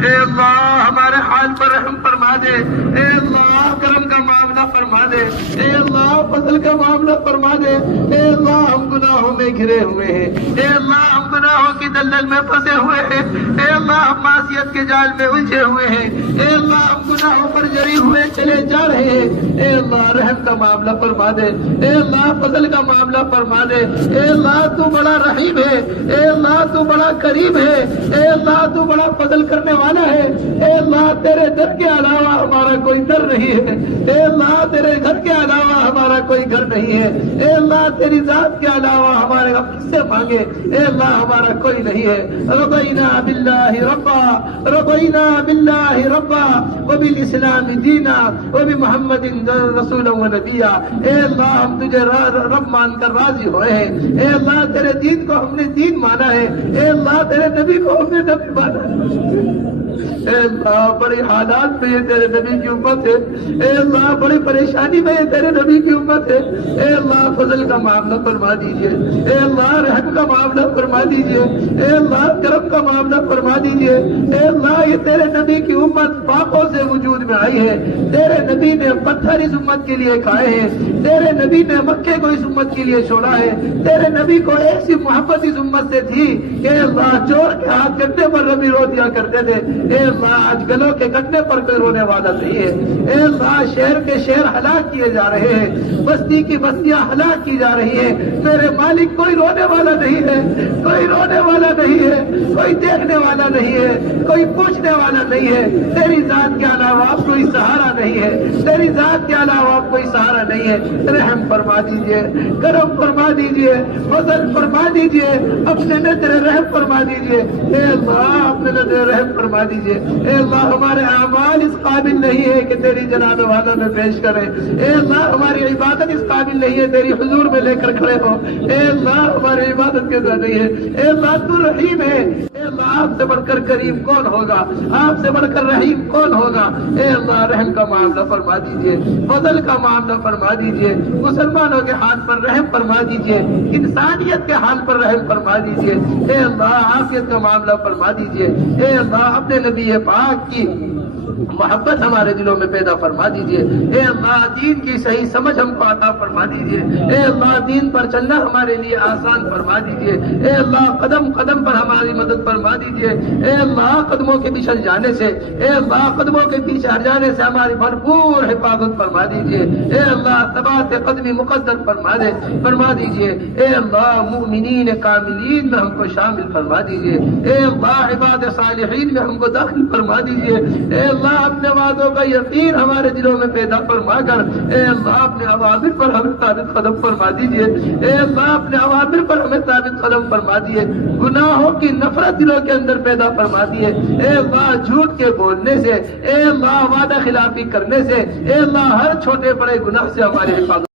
اے اللہ ہمارے حال پر رحم فرما دے، اے اللہ کرم کا معاملہ فرما دے، اے اللہ فضل کا معاملہ فرما دے، اے اللہ ہم گناہوں میں گھرے ہوئے ہیں، اے اللہ ہم گناہوں کی دلدل میں پھنسے ہوئے ہیں، اے اللہ ہم معصیت کے جال میں الجھے ہوئے ہیں، اے اللہ ہم گناہوں پر جری ہوئے چلے جا رہے ہیں، اے اللہ رحم کا معاملہ فرما دے، اے اللہ فضل کا معاملہ فرما دے، اے اللہ تو بڑا رحیم ہے، اے اللہ تو بڑا کریم ہے، اے اللہ تو بڑا فضل کرنے والا ہے، اے اللہ تیرے در کے علاوہ ہمارا کوئی در نہیں ہے، اے اللہ تیرے گھر کے علاوہ ہمارا کوئی گھر نہیں ہے، اے اللہ تیری ذات کے علاوہ ہمارے حق سے مانگے، اے اللہ ہمارا کوئی نہیں ہے۔ رضینا باللہ ربا، رضینا باللہ ربا وبالاسلام دینا وبمحمد رسولا ونبیا، اے اللہ ہم تجھے رب مان کر راضی ہوئے ہیں، اے اللہ تیرے دین کو ہم نے دین مانا ہے، اے اللہ تیرے نبی کو ہم نے نبی مانا ہے، اے اللہ بڑی حالات میں یہ تیرے نبی کی امت ہے، اے اللہ بڑی پریشانی میں یہ تیرے نبی کی امت ہے، اے اللہ فضل کا معاملہ فرما دیجئے، اے اللہ رحم کا معاملہ فرما دیجئے، اے اللہ کرم کا معاملہ فرما دیجئے، اے اللہ یہ تیرے نبی کی امت پاپوں سے وجود میں آئی ہے، تیرے نبی نے پتھر اس امت کے لیے کھائے ہیں، تیرے نبی نے مکے کو اس امت کے لیے چھوڑا ہے، تیرے نبی کو ایسی محبت اس امت سے تھی کہ اے اللہ چور کے ہاتھ کٹنے پر نبی رو دیا کرتے تھے، اے اللہ آج گلوں کے کٹنے پر کوئی رونے والا نہیں ہے، اے اللہ شہر کے شہر ہلاک کیے جا رہے ہیں، بستی کی بستیاں ہلاک کی جا رہی ہیں، میرے مالک کوئی رونے والا نہیں ہے، کوئی رونے والا نہیں ہے، کوئی دیکھنے والا نہیں ہے، کوئی پوچھنے والا نہیں ہے، تیری ذات کے علاوہ آپ کوئی سہارا نہیں ہے، تیری ذات کے علاوہ آپ کوئی سہارا نہیں ہے، رحم فرما دیجئے، کرم فرما دیجئے، فضل فرما دیجئے، اپنے نظر رحم فرما دیجئے، اے اللہ اپنے نظر رحم فرما دیجئے، اے اللہ ہمارے اعمال اس قابل نہیں ہے کہ تیری جناب والوں میں پیش کریں، اے اللہ ہماری عبادت اس قابل نہیں ہے تیری حضور میں لے کر کھڑے ہو، اے اللہ ہماری عبادت کے ذریعے نہیں ہے، اے اللہ تو رحیم ہے، اے اللہ آپ سے بڑھ کر کریم کون ہوگا، آپ سے بڑھ کر رحیم کون ہوگا، اے اللہ رحم کا معاملہ فرما دیجئے، فضل کا معاملہ فرما دیجئے، مسلمانوں کے حال پر رحم فرما دیجئے، انسانیت کے حال پر رحم فرما دیجئے، اے اللہ عافیت کا معاملہ فرما دیجئے، اے اللہ اپنے نبی پاک کی محبت ہمارے دلوں میں پیدا فرما دیجئے، اے اللہ دین کی صحیح سمجھ ہم کو عطا فرما دیجئے، اے اللہ دین پر چلنا ہمارے لیے آسان فرما دیجئے، اے اللہ قدم قدم پر ہماری مدد فرما دیجئے، اے اللہ قدموں کے پیچھے جانے سے، اے اللہ قدموں کے پیچھے ہٹ جانے سے ہماری بھرپور حفاظت فرما دیجئے، اے اللہ ثبات قدمی مقدر فرما دیجئے، اے اللہ مومنین کاملین میں ہم کو شامل فرما دیجئے، اے اللہ عباد صالحین میں ہم کو داخل فرما دیجئے، اے اللہ اپنے وعدوں کا یقین ہمارے دلوں میں پیدا فرما کر اے اللہ اپنے اوامر پر ہمیں ثابت قدم فرما دیجئے، اے اللہ اپنے اوامر پر ہمیں ثابت قدم فرما دیے، گناہوں کی نفرت دلوں کے اندر پیدا فرما دیے، اے اللہ جھوٹ کے بولنے سے، اے اللہ وعدہ خلافی کرنے سے، اے اللہ ہر چھوٹے بڑے گناہ سے ہماری حفاظت